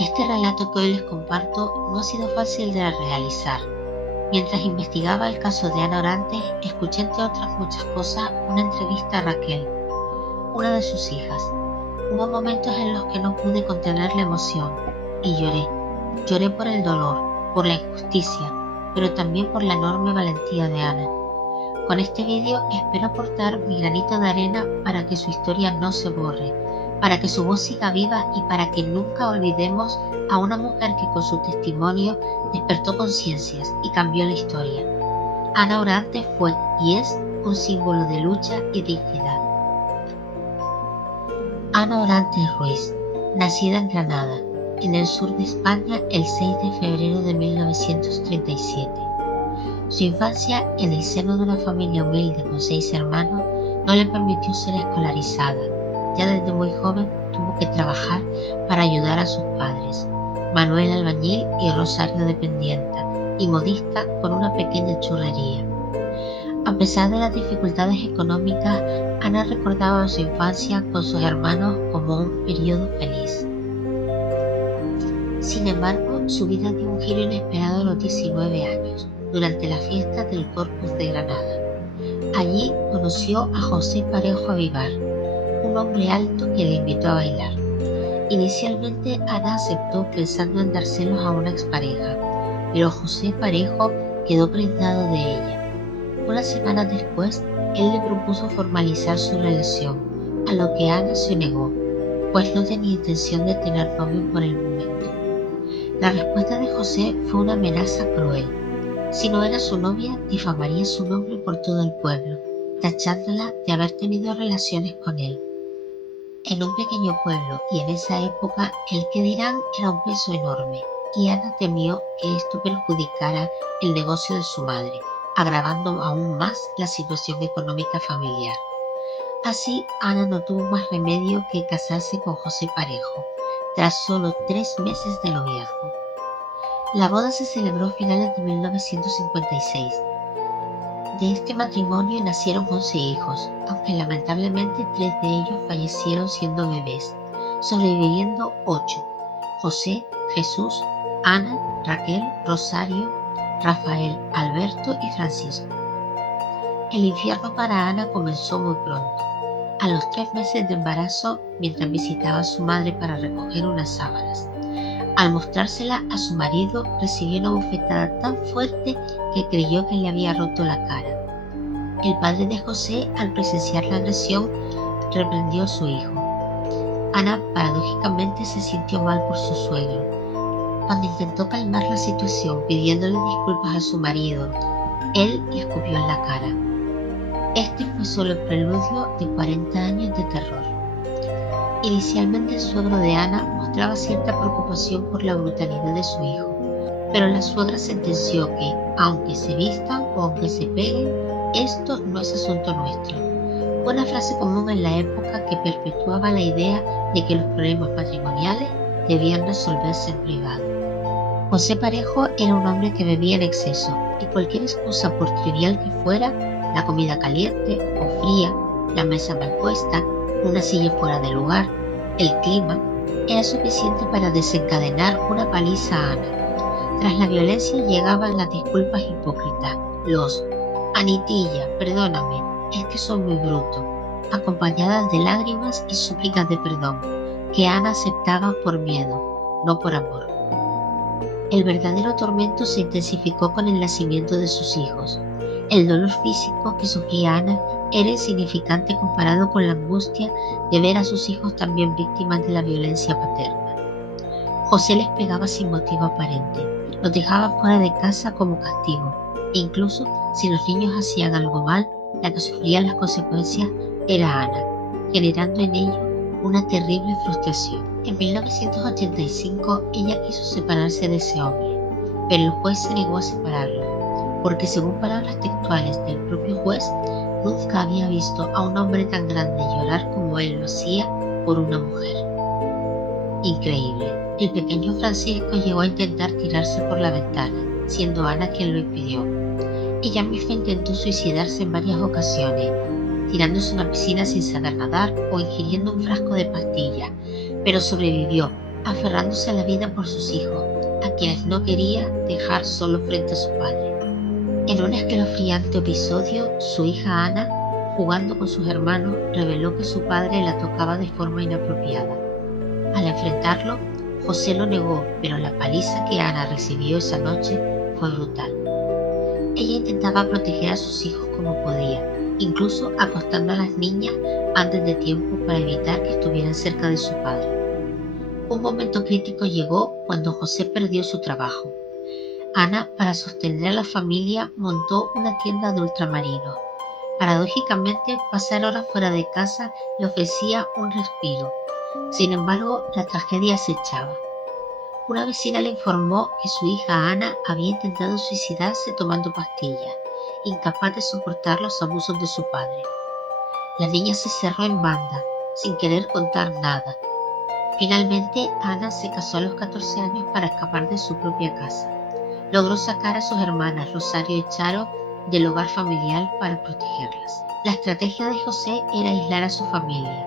Este relato que hoy les comparto no ha sido fácil de realizar. Mientras investigaba el caso de Ana Orantes, escuché entre otras muchas cosas una entrevista a Raquel, una de sus hijas. Hubo momentos en los que no pude contener la emoción y lloré. Lloré por el dolor, por la injusticia, pero también por la enorme valentía de Ana. Con este vídeo espero aportar mi granito de arena para que su historia no se borre, para que su voz siga viva y para que nunca olvidemos a una mujer que con su testimonio despertó conciencias y cambió la historia. Ana Orantes fue y es un símbolo de lucha y dignidad. Ana Orantes Ruiz, nacida en Granada, en el sur de España el 6 de febrero de 1937. Su infancia en el seno de una familia humilde con 6 hermanos no le permitió ser escolarizada. Ya desde muy joven tuvo que trabajar para ayudar a sus padres, Manuel albañil y Rosario dependienta y modista con una pequeña churrería. A pesar de las dificultades económicas, Ana recordaba su infancia con sus hermanos como un periodo feliz. Sin embargo, su vida dio un giro inesperado a los 19 años, durante la fiesta del Corpus de Granada. Allí conoció a José Parejo Avivar, un hombre alto que le invitó a bailar. Inicialmente Ana aceptó pensando en dárselos a una expareja, pero José Parejo quedó prendado de ella. Unas semanas después, él le propuso formalizar su relación, a lo que Ana se negó, pues no tenía intención de tener novio por el momento. La respuesta de José fue una amenaza cruel. Si no era su novia, difamaría su nombre por todo el pueblo, tachándola de haber tenido relaciones con él. En un pequeño pueblo y en esa época, el que dirán era un peso enorme, y Ana temió que esto perjudicara el negocio de su madre, agravando aún más la situación económica familiar. Así, Ana no tuvo más remedio que casarse con José Parejo, tras solo 3 meses de noviazgo. La boda se celebró a finales de 1956. De este matrimonio nacieron 11 hijos, aunque lamentablemente 3 de ellos fallecieron siendo bebés, sobreviviendo 8: José, Jesús, Ana, Raquel, Rosario, Rafael, Alberto y Francisco. El infierno para Ana comenzó muy pronto. A los 3 meses de embarazo, mientras visitaba a su madre para recoger unas sábanas. Al mostrársela a su marido, recibió una bofetada tan fuerte que creyó que le había roto la cara. El padre de José, al presenciar la agresión, reprendió a su hijo. Ana paradójicamente se sintió mal por su suegro. Cuando intentó calmar la situación pidiéndole disculpas a su marido, él le escupió en la cara. Este fue solo el preludio de 40 años de terror. Inicialmente el suegro de Ana mostraba cierta preocupación por la brutalidad de su hijo, pero la suegra sentenció que, aunque se vistan o aunque se peguen, esto no es asunto nuestro. Una frase común en la época que perpetuaba la idea de que los problemas matrimoniales debían resolverse en privado. José Parejo era un hombre que bebía en exceso y cualquier excusa, por trivial que fuera, la comida caliente o fría, la mesa mal puesta, una silla fuera de lugar, el clima, era suficiente para desencadenar una paliza a Ana. Tras la violencia llegaban las disculpas hipócritas, los «Anitilla, perdóname, es que soy muy bruto», acompañadas de lágrimas y súplicas de perdón, que Ana aceptaba por miedo, no por amor. El verdadero tormento se intensificó con el nacimiento de sus hijos. El dolor físico que sufría Ana era insignificante comparado con la angustia de ver a sus hijos también víctimas de la violencia paterna. José les pegaba sin motivo aparente, los dejaba fuera de casa como castigo, e incluso si los niños hacían algo mal, la que sufría las consecuencias era Ana, generando en ellos una terrible frustración. En 1985 ella quiso separarse de ese hombre, pero el juez se negó a separarlo, porque según palabras textuales del propio juez, nunca había visto a un hombre tan grande llorar como él lo hacía por una mujer. Increíble. El pequeño Francisco llegó a intentar tirarse por la ventana, siendo Ana quien lo impidió. Ella misma intentó suicidarse en varias ocasiones, tirándose a una piscina sin saber nadar o ingiriendo un frasco de pastillas, pero sobrevivió aferrándose a la vida por sus hijos, a quienes no quería dejar solo frente a su padre. En un escalofriante episodio, su hija Ana, jugando con sus hermanos, reveló que su padre la tocaba de forma inapropiada. Al enfrentarlo, José lo negó, pero la paliza que Ana recibió esa noche fue brutal. Ella intentaba proteger a sus hijos como podía, incluso acostando a las niñas antes de tiempo para evitar que estuvieran cerca de su padre. Un momento crítico llegó cuando José perdió su trabajo. Ana, para sostener a la familia, montó una tienda de ultramarinos. Paradójicamente, pasar horas fuera de casa le ofrecía un respiro. Sin embargo, la tragedia acechaba. Una vecina le informó que su hija Ana había intentado suicidarse tomando pastillas, incapaz de soportar los abusos de su padre. La niña se cerró en banda, sin querer contar nada. Finalmente, Ana se casó a los 14 años para escapar de su propia casa. Logró sacar a sus hermanas Rosario y Charo del hogar familiar para protegerlas. La estrategia de José era aislar a su familia.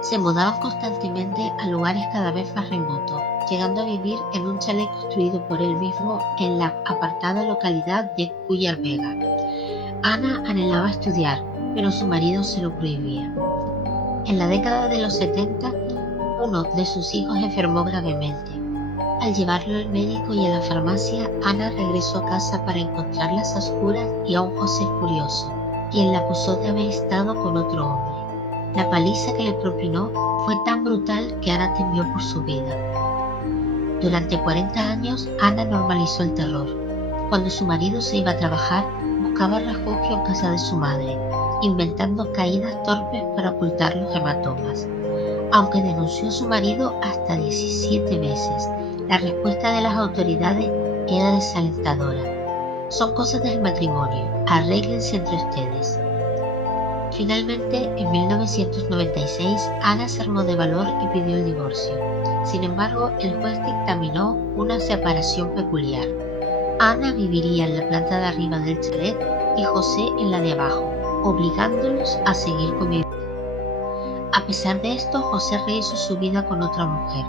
Se mudaban constantemente a lugares cada vez más remotos, llegando a vivir en un chalet construido por él mismo en la apartada localidad de Cuyar Vega. Ana anhelaba estudiar, pero su marido se lo prohibía. En la década de los 70, uno de sus hijos enfermó gravemente. Al llevarlo al médico y a la farmacia, Ana regresó a casa para encontrarlas a oscuras y a un José furioso, quien la acusó de haber estado con otro hombre. La paliza que le propinó fue tan brutal que Ana temió por su vida. Durante 40 años, Ana normalizó el terror. Cuando su marido se iba a trabajar, buscaba refugio en casa de su madre, inventando caídas torpes para ocultar los hematomas. Aunque denunció a su marido hasta 17 veces, la respuesta de las autoridades era desalentadora. Son cosas del matrimonio, arréglense entre ustedes. Finalmente, en 1996, Ana se armó de valor y pidió el divorcio. Sin embargo, el juez dictaminó una separación peculiar. Ana viviría en la planta de arriba del chalet y José en la de abajo, obligándolos a seguir conviviendo. A pesar de esto, José rehizo su vida con otra mujer,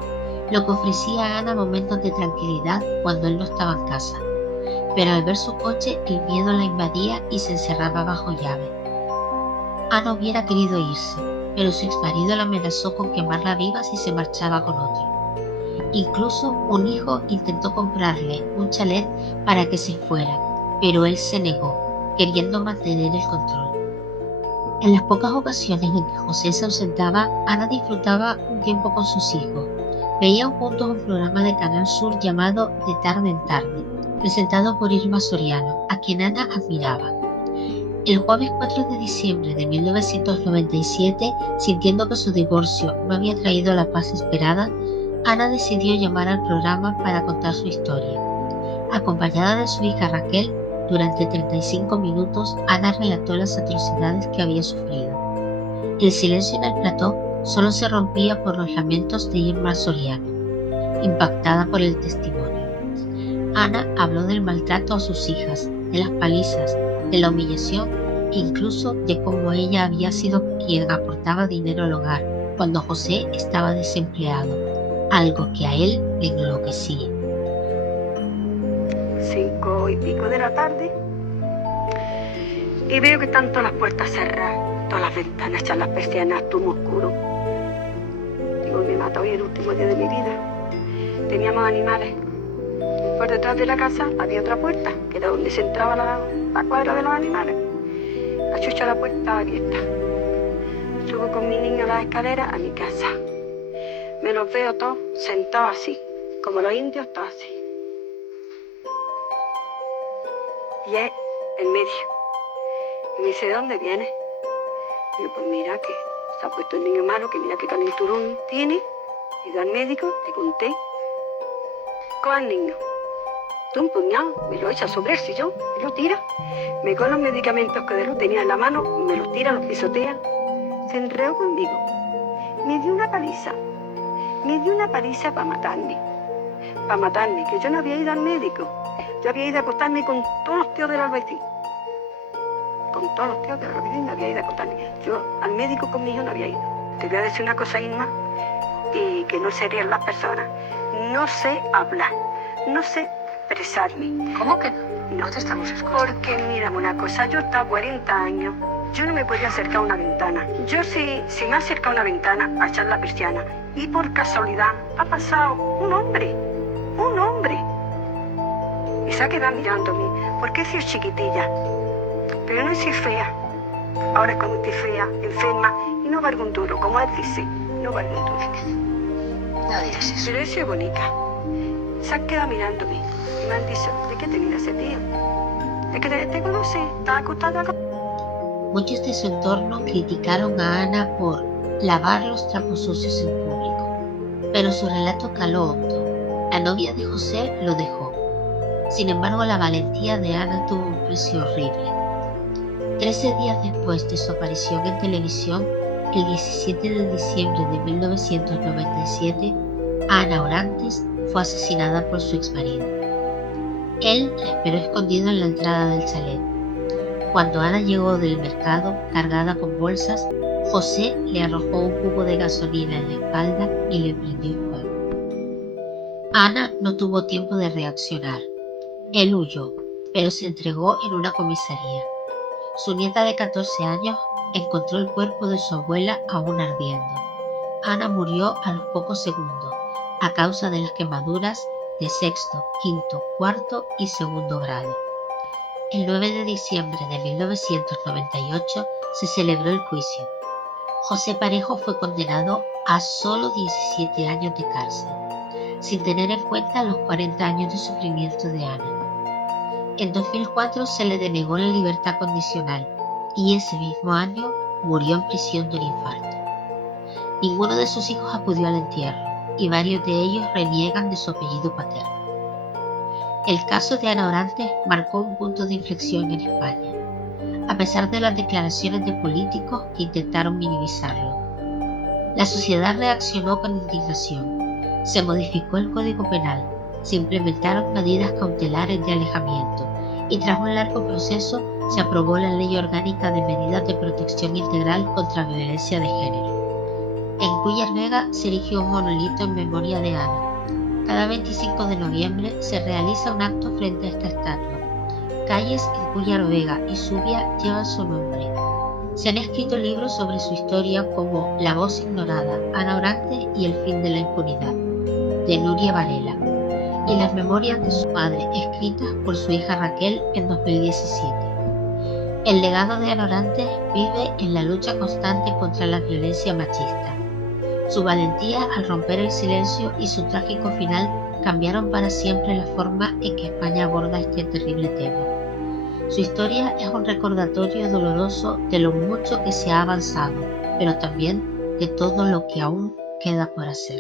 lo que ofrecía a Ana momentos de tranquilidad cuando él no estaba en casa. Pero al ver su coche, el miedo la invadía y se encerraba bajo llave. Ana hubiera querido irse, pero su exmarido la amenazó con quemarla viva si se marchaba con otro. Incluso un hijo intentó comprarle un chalet para que se fuera, pero él se negó, queriendo mantener el control. En las pocas ocasiones en que José se ausentaba, Ana disfrutaba un tiempo con sus hijos. Veían juntos un programa de Canal Sur llamado De tarde en tarde, presentado por Irma Soriano, a quien Ana admiraba. El jueves 4 de diciembre de 1997, sintiendo que su divorcio no había traído la paz esperada, Ana decidió llamar al programa para contar su historia. Acompañada de su hija Raquel, durante 35 minutos, Ana relató las atrocidades que había sufrido. El silencio en el plató solo se rompía por los lamentos de Irma Soriano, impactada por el testimonio. Ana habló del maltrato a sus hijas, de las palizas, de la humillación e incluso de cómo ella había sido quien aportaba dinero al hogar cuando José estaba desempleado, algo que a él le enloquecía. 5:00 de la tarde y veo que están todas las puertas cerradas, todas las ventanas hechas, las persianas, todo oscuro. Digo, me mata hoy el último día de mi vida. Teníamos animales. Por detrás de la casa había otra puerta, que era donde se entraba la cuadra de los animales. La chucha de la puerta estaba abierta. Subo con mi niño a las escaleras a mi casa. Me los veo todos sentados así, como los indios, todos así. Y es en medio. Y me dice, ¿de dónde vienes? Y yo, pues mira que se ha puesto el niño malo, que mira qué calenturón tiene. He ido al médico, le conté. Coge al niño. Tú un puñado, me lo echa sobre el sillón, me lo tira. Me coge los medicamentos que de lo tenía en la mano, me los tira, los pisotea. Se enredó conmigo. Me dio una paliza. Me dio una paliza para matarme. Para matarme, que yo no había ido al médico. Yo había ido a acostarme con todos los tíos del Albacete. Con todos los tíos del Albacete había ido a acostarme. Yo al médico con mi hijo no había ido. Te voy a decir una cosa, Irma, y que no serían las personas. No sé hablar, no sé expresarme. ¿Cómo que no? No te estamos escuchando. Porque mira una cosa, yo hasta 40 años, yo no me podía acercar a una ventana. Yo si me acerco a una ventana a echar la persiana y por casualidad ha pasado un hombre. Y se ha quedado mirándome, porque he sido chiquitilla, pero no he sido fea. Ahora cuando estoy fea, enferma, y no valgo un duro, como él dice, no valgo un duro. No digas eso. Pero he sido bonita. Se han quedado mirándome y me han dicho, ¿de qué te mira ese tío? ¿De que te conoce? ¿Estás acostada con...? Muchos de su entorno criticaron a Ana por lavar los trapos sucios en público, pero su relato caló hondo. La novia de José lo dejó. Sin embargo, la valentía de Ana tuvo un precio horrible. 13 días después de su aparición en televisión, el 17 de diciembre de 1997, Ana Orantes fue asesinada por su exmarido. Él la esperó escondido en la entrada del chalet. Cuando Ana llegó del mercado cargada con bolsas, José le arrojó un cubo de gasolina en la espalda y le prendió fuego. Ana no tuvo tiempo de reaccionar. Él huyó, pero se entregó en una comisaría. Su nieta de 14 años encontró el cuerpo de su abuela aún ardiendo. Ana murió a los pocos segundos, a causa de las quemaduras de sexto, quinto, cuarto y segundo grado. El 9 de diciembre de 1998 se celebró el juicio. José Parejo fue condenado a solo 17 años de cárcel, sin tener en cuenta los 40 años de sufrimiento de Ana. En 2004 se le denegó la libertad condicional y ese mismo año murió en prisión de un infarto. Ninguno de sus hijos acudió al entierro y varios de ellos reniegan de su apellido paterno. El caso de Ana Orantes marcó un punto de inflexión en España, a pesar de las declaraciones de políticos que intentaron minimizarlo. La sociedad reaccionó con indignación. Se modificó el Código Penal, se implementaron medidas cautelares de alejamiento y tras un largo proceso se aprobó la Ley Orgánica de Medidas de Protección Integral contra la Violencia de Género. En Cúllar Vega se erigió un monolito en memoria de Ana. Cada 25 de noviembre se realiza un acto frente a esta estatua. Calles en Cúllar Vega y Zubia llevan su nombre. Se han escrito libros sobre su historia como La voz ignorada, Ana Orantes y El fin de la impunidad, de Nuria Varela, y las memorias de su madre, escritas por su hija Raquel en 2017. El legado de Ana Orantes vive en la lucha constante contra la violencia machista. Su valentía al romper el silencio y su trágico final cambiaron para siempre la forma en que España aborda este terrible tema. Su historia es un recordatorio doloroso de lo mucho que se ha avanzado, pero también de todo lo que aún queda por hacer.